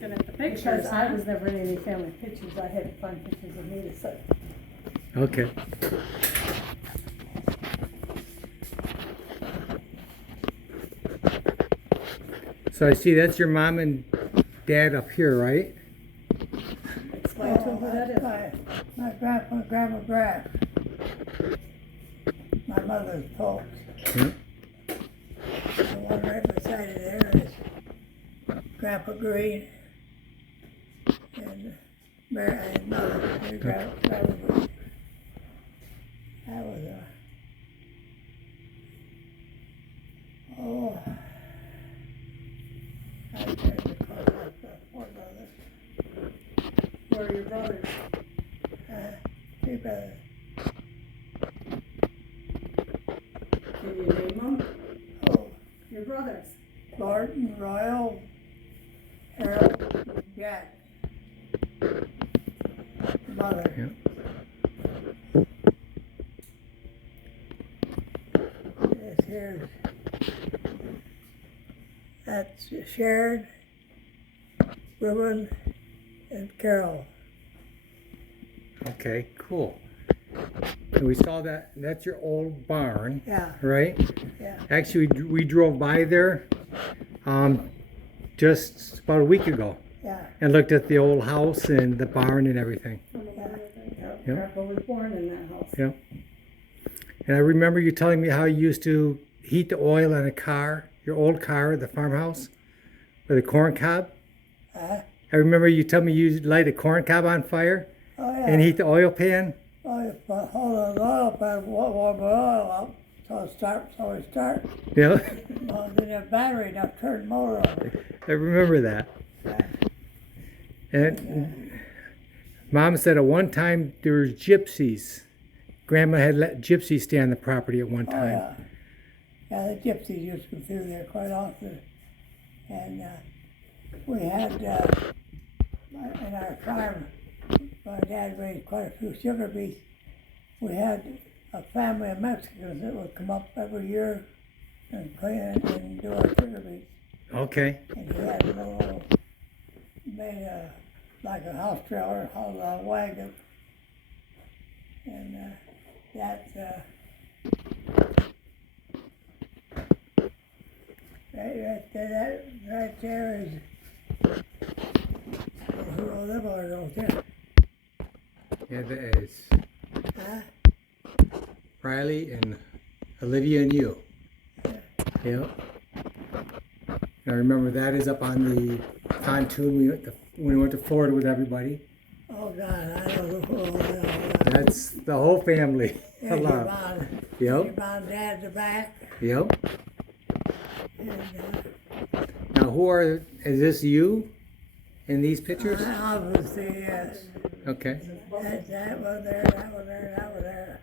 looking at the pictures. Because I was never in any family pictures, I had to find pictures of me to say. Okay. So I see that's your mom and dad up here, right? Explain to them what that is. My grandma Graft. My mother's folks. Yeah. The one right beside it there is Grandpa Green and Mary and Mother, Grandpa Green. That was I can't recall that four brothers. Where are your brothers? Two brothers. Can you name them? Oh, Your brothers. Gordon, Royal, Harold, Jack. Mother. Yeah. This here's, that's Sharon, Ruben, and Carol. Okay, cool. And we saw that, that's your old barn, Yeah, right? yeah. Actually, we drove by there just about a week ago Yeah, and looked at the old house and the barn and everything. Yep. Yep. Grandpa was born in that house. Yeah. And I remember you telling me how you used to heat the oil in a car, your old car, the farmhouse, with a corn cob. huh? I remember you telling me you light a corn cob on fire Oh, yeah. and heat the oil pan. Oh, you put, hold on the oil pan, warm the oil up, so it starts, Yeah, Well, then the battery, now turn the motor on. I remember that. Yeah. And Mom said at one time there were gypsies. Grandma had let gypsies stay on the property at one Oh, time. yeah. Yeah, the gypsies used to come through there quite often. And we had, in our farm, my dad raised quite a few sugar beets. We had a family of Mexicans that would come up every year and clean and do our sugar beets. Okay. And he had a little, made like a house trailer, a wagon. And that right there is who will live on it over there. Yeah, that is Huh? Riley and Olivia and you. Yeah. I remember that is up on the pontoon when we went to Florida with everybody. Oh God, I don't know who all that. That's the whole family. There's your Hello. mom. Yep. Your mom, dad's the back. Yep. And Now, is this you in these pictures? obviously, yes. Okay. That one there, that one there, that one there.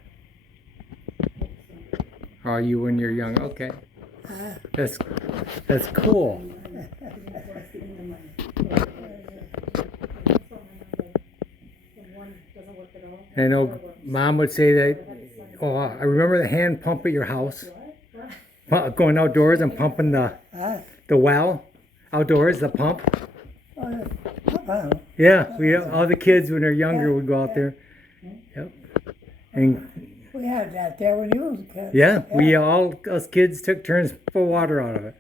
Are you when you're young? Okay. Huh? That's cool. I know Mom would say that, oh, I remember the hand pump at your house. Going outdoors and pumping Huh? the well outdoors, the pump. Oh, yeah. Papa. Yeah, all the kids when they're younger would go out there. Yep. And We had that there when you was a kid. yeah, us kids took turns to pull water out of it.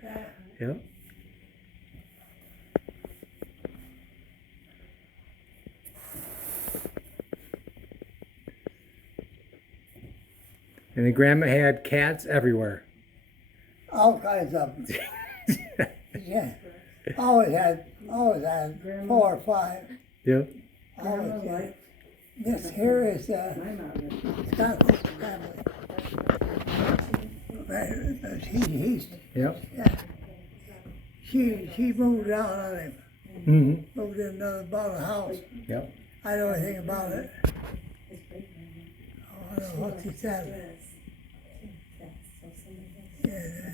Yep. And the grandma had cats everywhere. All kinds of them. Yeah. Always had 4 or 5. Yep. Always had. This here is Scott's family. He's Yep. yeah. She moved out on him. Mm-hmm. Moved in bought a house. Yep. I know anything about it. Oh, I don't know what she said. Yeah.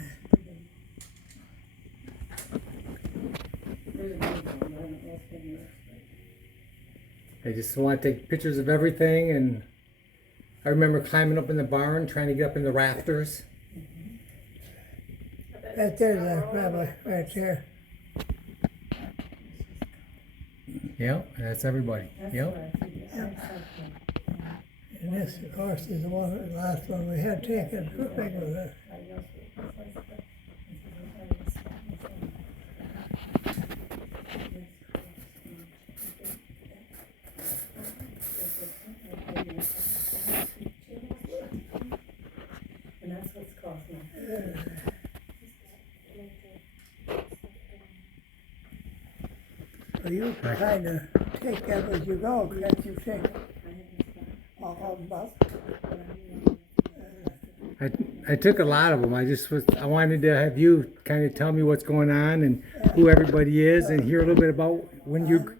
I just want to take pictures of everything, and I remember climbing up in the barn, trying to get up in the rafters. Right there's a rabbi right there. Yeah, that's everybody. That's Yep. what I figured. Yep. That's something. And this, of course, is the last one we had taken. How big was it? And that's what's caused me. Well, you kind of take that as you go, can't you take all of them up? I took a lot of them. I wanted to have you kind of tell me what's going on and who everybody is and hear a little bit about when you.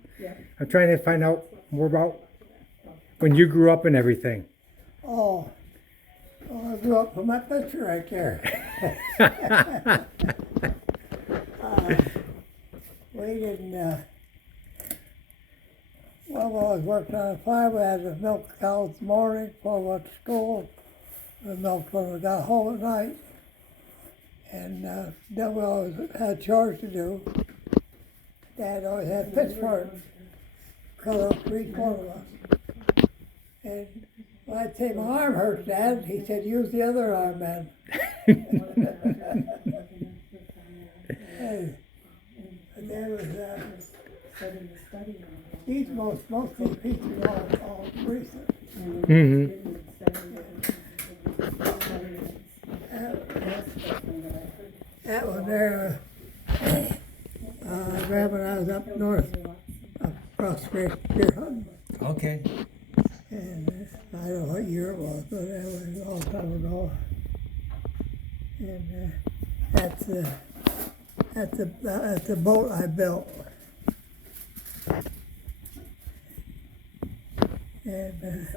I'm trying to find out more about when you grew up and everything. Oh, well, I grew up from that picture right there. We didn't, well, I was working on a farm. We had to milk cows in the morning before we went to school. We milked when we got home at night. And then we always had chores to do. Dad always had pitch for it, cut off for each one of us. And when I'd say my arm hurts, Dad, he said, use the other arm, man. Hey, but there was, most of these pieces are all recent. Mm-hmm. That was there, Grandma and I was up north, up across the deer hunting. Okay. And I don't know what year it was, but it was a long time ago. And that's the boat I built. And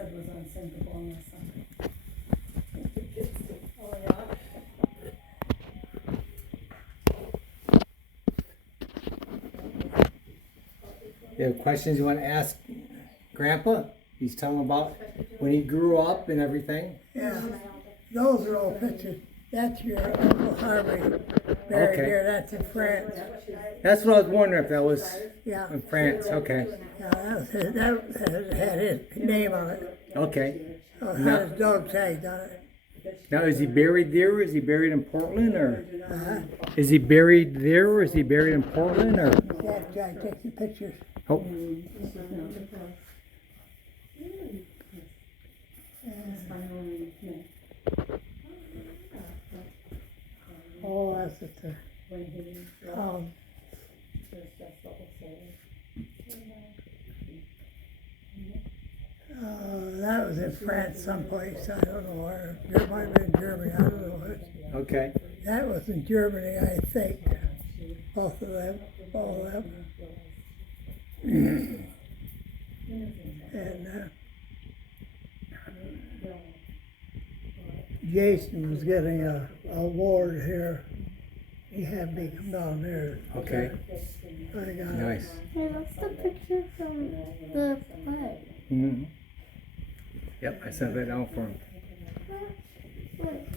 You have questions you want to ask Grandpa? He's telling about when he grew up and everything. yeah, those are all pictures. That's your Uncle Harvey buried Okay. here. That's in France. That's what I was wondering if that was Yeah, in France. Okay. yeah, that had his name on it. Okay. Or had his dog tag on it. Now, is he buried there, or is he buried in Portland, or Uh-huh. is he buried there, or is he buried in Portland, or? That guy takes the pictures. Oh, Oh, that's at the, that was in France someplace. I don't know where. It might have been Germany. I don't know. okay. That was in Germany, I think. Both of them, all of them. And Jason was getting a award here. He had me come down there. Okay. I got it. Nice. Hey, that's the picture from the play. Mm-hmm. Yep, I sent that down for him. Wait,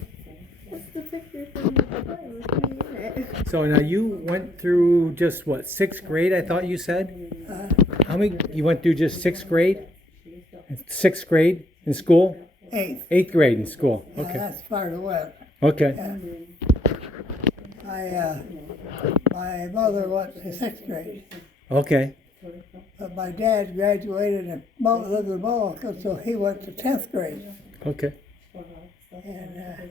what's the picture from the play with me in it? So now you went through just what, 6th grade? I thought you said. How many? You went through just 6th grade? 6th grade in school? 8th. 8th grade in school. Okay. That's part of the West. Okay. My mother went to 6th grade, Okay. but my dad graduated and lived in Mohawk, so he went to 10th grade. Okay. And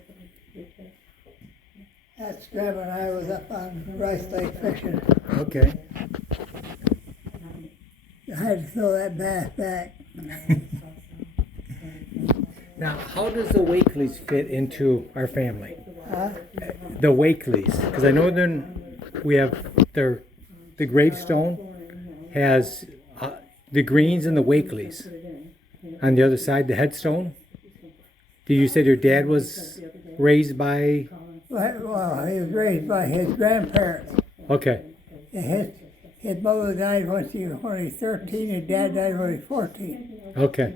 that's Grandma and I was up on Rice Lake fishing. Okay. I had to throw that bass back. Now, how does the Wakeleys fit into our family? Huh? The Wakeleys, because I know then we have the gravestone has the Greens and the Wakeleys. On the other side, the headstone. Did you say your dad was raised by? Well, he was raised by his grandparents. Okay. His mother died when he was 13, and Dad died when he was 14. Okay.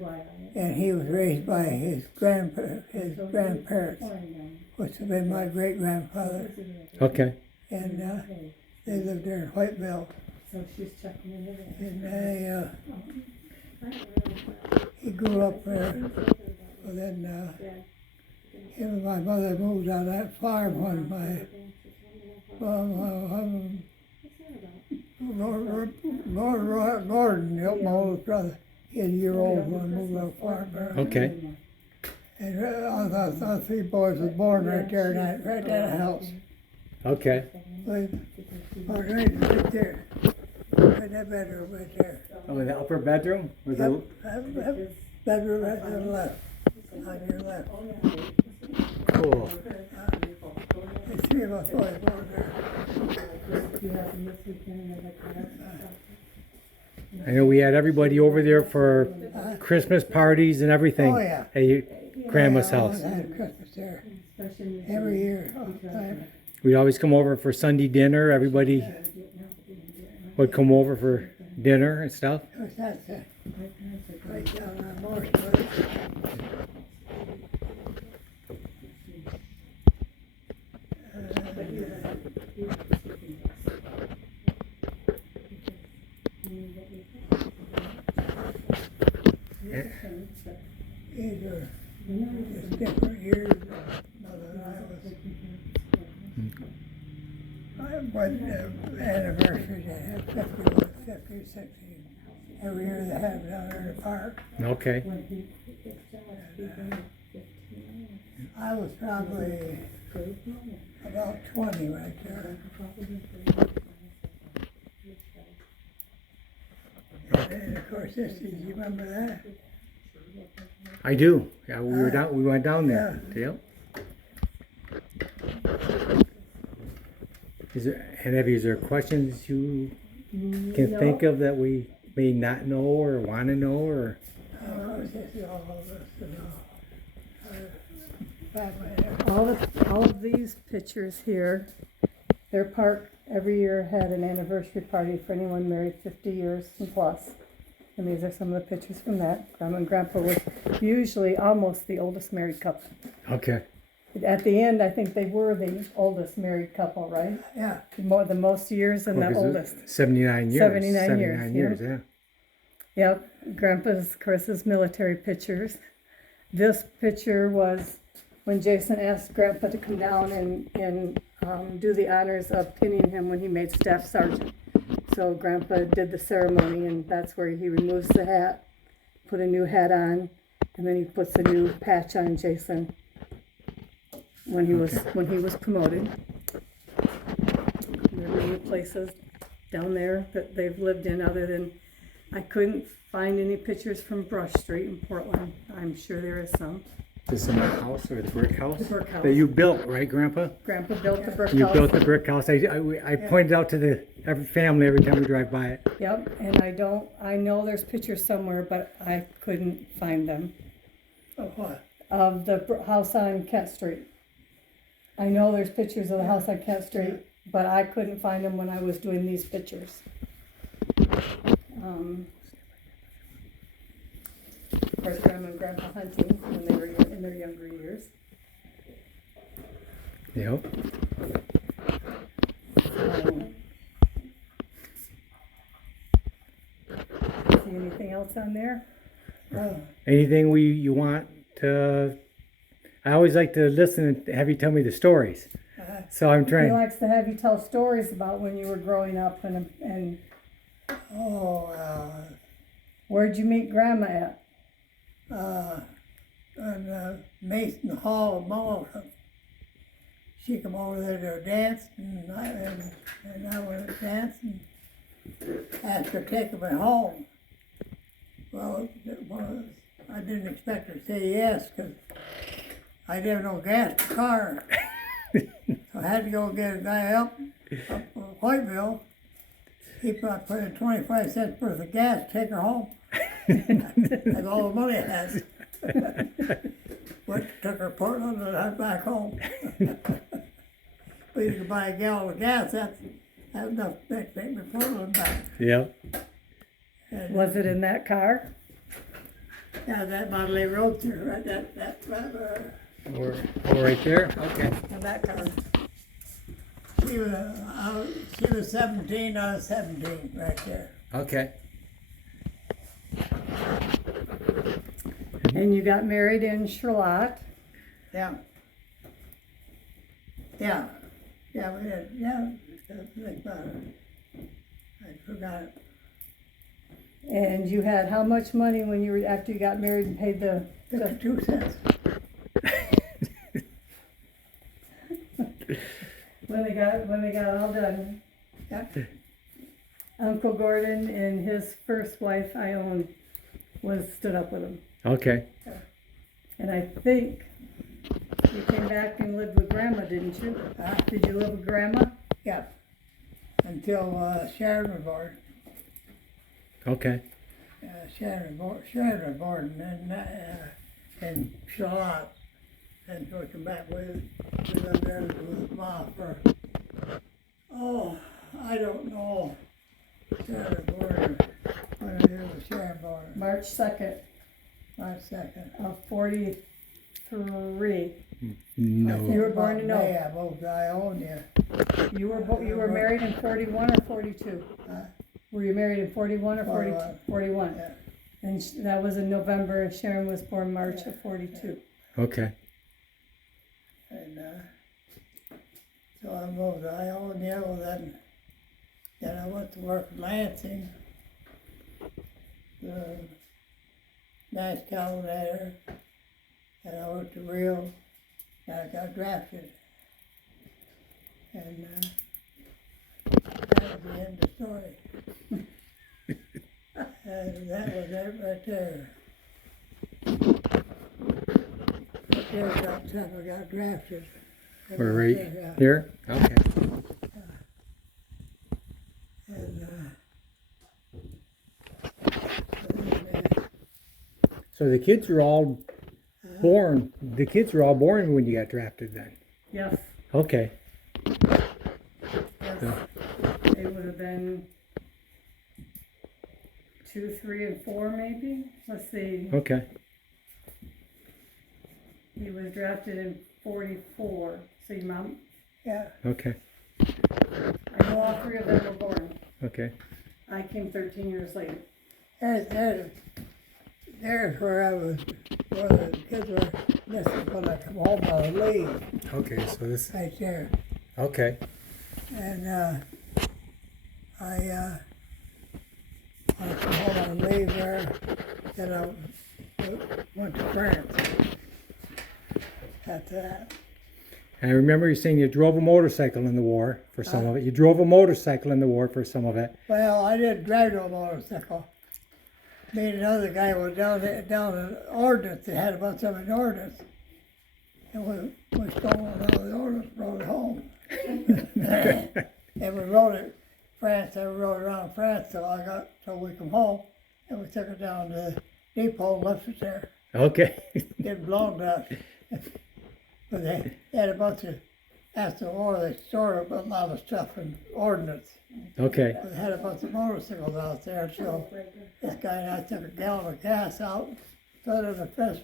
And he was raised by his grandparents, which have been my great grandfather. Okay. And they lived there in Whiteville. So she's checking in there. And he grew up there. Well, then him and my mother moved out of that farm when Gordon, my oldest brother, he was a year old when we moved out of the farm there. Okay. And all three boys was born right there in that, right that house. Okay. Right there. Right that bedroom right there. Oh, in the upper bedroom? Or Yep, that bedroom right to the left, on your left. Cool. There's three of us boys born there. I know we had everybody over there for Christmas parties and everything. Oh, yeah. At Grandma's house. I had Christmas there every year, all the time. We'd always come over for Sunday dinner. Everybody would come over for dinner and stuff. Of course, that's right down on Morse Road. These are just different years. Mother and I was, anniversary, they had 51, 50, 60. Every year they have it down there in the park. Okay. I was probably about 20 right there. And of course, this is, you remember that? I do. Yeah, we went down there. Yep. Is there questions you can think of that we may not know or want to know or? All of these pictures here, their park every year had an anniversary party for anyone married 50 years and plus. And these are some of the pictures from that. Grandma and Grandpa was usually almost the oldest married couple. Okay. At the end, I think they were the oldest married couple, right? Yeah. The most years and the oldest. 79 years. 79 years, yeah. Yep. Grandpa's, Chris's military pictures. This picture was when Jason asked Grandpa to come down and do the honors of pinning him when he made staff sergeant. So Grandpa did the ceremony, and that's where he removes the hat, put a new hat on, and then he puts a new patch on Jason when he was promoted. There are many places down there that they've lived in other than, I couldn't find any pictures from Brush Street in Portland. I'm sure there is some. This is my house or the brick house? The brick house. That you built, right, Grandpa? Grandpa built the brick You house. built the brick house. I pointed out to every family every time we drive by it. Yep, and I know there's pictures somewhere, but I couldn't find them. Of what? Of the house on Kent Street. I know there's pictures of the house on Kent Street, but I couldn't find them when I was doing these pictures. Of course, Grandma and Grandpa hunting when they were in their younger years. Yep. See anything else on there? Anything you want to? I always like to listen and have you tell me the stories. So I'm He trying. likes to have you tell stories about when you were growing up and where'd you meet Grandma at? And Mason Hall of Malta. She come over there to dance, and I went to dance and asked her to take me home. Well, I didn't expect her to say yes, because I didn't have no gas in the car. So I had to go get a guy up Whiteville. He put in 25 cents worth of gas to take her home. That's all the money I had. Took her to Portland and I'm back home. But you could buy a gallon of gas, that's enough to take me to Portland back. Yep. And, Was it in that car? yeah, that Model A Roadster, right, Or right there. Okay. In that car. she She was 17, I was 17 right there. Okay. And you got married in Charlotte. Yeah. Yeah. Yeah, we did. Yeah. Think about it. I forgot it. And you had how much money when you were, after you got married and paid the 52 cents. when they got all done? Yeah. Uncle Gordon and his first wife, I owned, stood up with him. Okay. And I think you came back and lived with Grandma, didn't you? Did you live with Grandma? Yeah. Until Sharon was born. Okay. Sharon was born in Charlotte. And so we come back with lived there with Ma for, I don't know. Sharon was born, when I hear the Sharon born, March 2nd March 2nd. of 43. No. You were born in May, I moved to Ionia. You were married in 41 or 42? Were you married in 41 or 42? 41. Yeah. And that was in November, and Sharon was born March of 42. Okay. And so I moved to Ionia. Well, then I went to work in Lansing, the nice town there, and I went to Rio, and I got drafted. And that was the end of the story. And that was it right there. Right there, about the time I got drafted. We're right Yeah. here? Okay. And, So the kids were all born. The kids were all born when you got drafted then. Yes, Okay. yes. They would have been 2, 3, and 4 maybe. Let's see. Okay. He was drafted in 44. So your mom, yeah, Okay. I know all 3 of them were born. Okay. I came 13 years later. there's where I was, where the kids were missing when I come home on leave, Okay. So this. right there. Okay. And I come home on leave there, then I went to France after that. I remember you saying you drove a motorcycle in the war for some of it. You drove a motorcycle in the war for some of it. Well, I didn't drive no motorcycle. Me and another guy were down in Ordnance. They had a bunch of them in Ordnance. And we stole one out of the Ordnance, brought it home. And we rode it France. I rode around France till we come home. And we took it down to the depot and left it there. Okay. Didn't belong to us. But they had a bunch of, after the war, they stored a lot of stuff in Ordnance. Okay. We had a bunch of motorcycles out there, so this guy and I took a gallon of gas out, put it in the fence,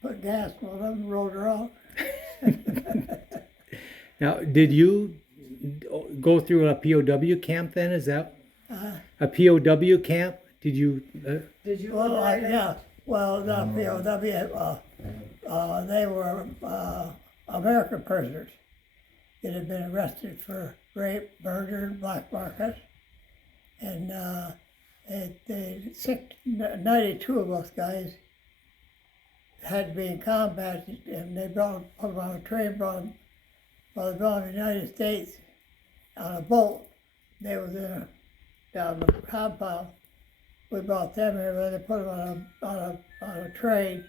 put gas on it and rode around. Now, did you go through a POW camp then? Is that a POW camp? Did you? Did you? Well, yeah, well, not POW, they were American prisoners that had been arrested for rape, murder, and black market. And 92 of those guys had to be in combat, and they put them on a train, brought them to the United States on a boat. They were there down the compound. We brought them here, and they put them on a train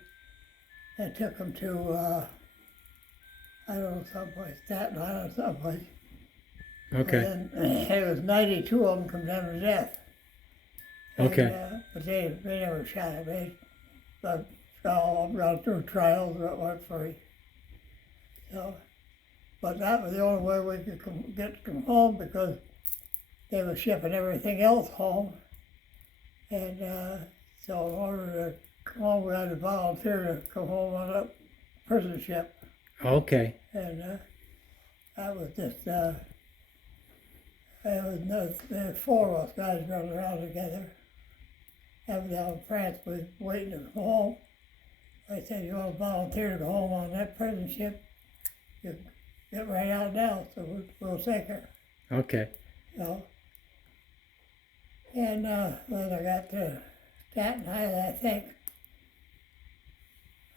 and took them to, I don't know, someplace, Staten Island, someplace. Okay. And then it was 92 of them come down to death. Okay. But they never shot it. They all got through trials that weren't free. So, but that was the only way we could come home, because they were shipping everything else home. And so in order to come home, we had to volunteer to come home on a prison ship. Okay. And that was just There was four of us guys running around together. That down in France was waiting to go home. They said, you want to volunteer to go home on that prison ship? You get right out now, so we'll take her. Okay. So, and when I got to Staten Island, I think,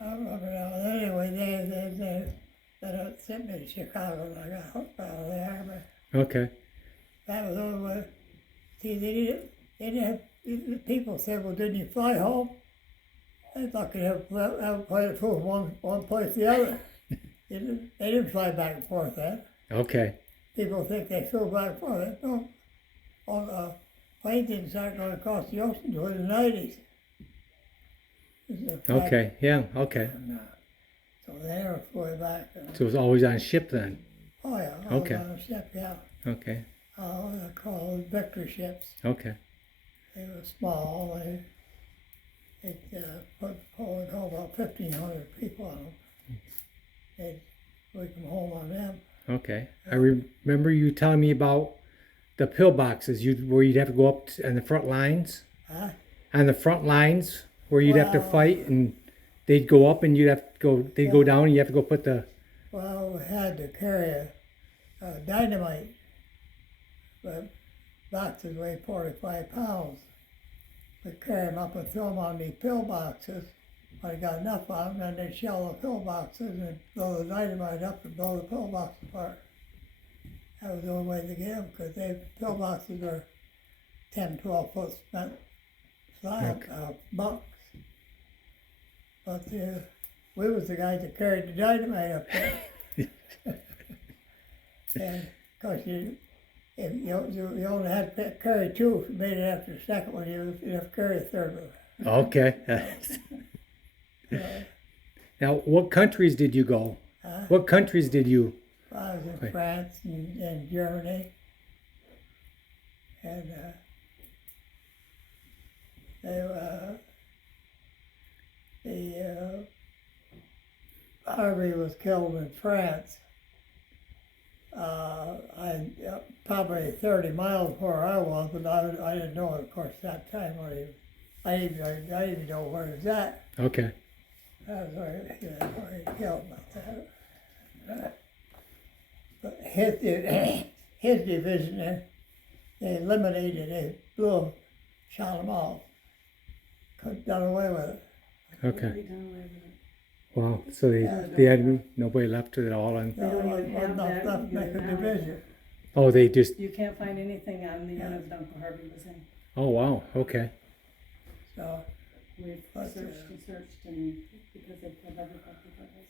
I don't remember now. Anyway, they sent me to Chicago, and I got hooked out of the Army. Okay. That was the only way. See, they didn't have, the people said, well, didn't you fly home? They thought they'd have played it from one place to the other. They didn't fly back and forth then. Okay. People think they flew back and forth. No, planes didn't start going across the ocean until the 90s. Okay. Yeah. Okay. And, so they never flew back. So it was always on ship then. Oh yeah, Okay. on a ship, yeah. Okay. They're called Victor ships. Okay. They were small. They put about 1,500 people on them. We come home on them. Okay. I remember you telling me about the pillboxes. Where you'd have to go up on the front lines. Huh? On the front lines where you'd have to Well- fight, and they'd go up, and you'd have to go. They'd go down, and you have to go put the. Well, we had to carry dynamite. The boxes weigh 45 pounds. We carry them up and throw them on these pillboxes. When I got enough of them, then they'd shell the pillboxes and blow the dynamite up and blow the pillbox apart. That was the only way to get them, because pillboxes are 10, 12 foot cement slab bunks. But we was the guys that carried the dynamite up there. And of course, you only had to carry two. If you made it after the second one, you have to carry a third one. Okay. Now, what countries did you go? Huh? What countries did you? I was in Right. France and Germany, and the Harvey was killed in France. Probably 30 miles where I was, but I didn't know it, of course, that time. I didn't even know where he was at. Okay. That was where he killed about that. But his division, they eliminated it, shot them all. Couldn't done away with it. Okay. Wow. So the enemy, nobody left it at all, and There wasn't enough left to make a division. oh, they just. You can't find anything on the end of Uncle Harvey was in. Oh wow. Okay. So, We've But, searched and searched, and because they killed everybody that was.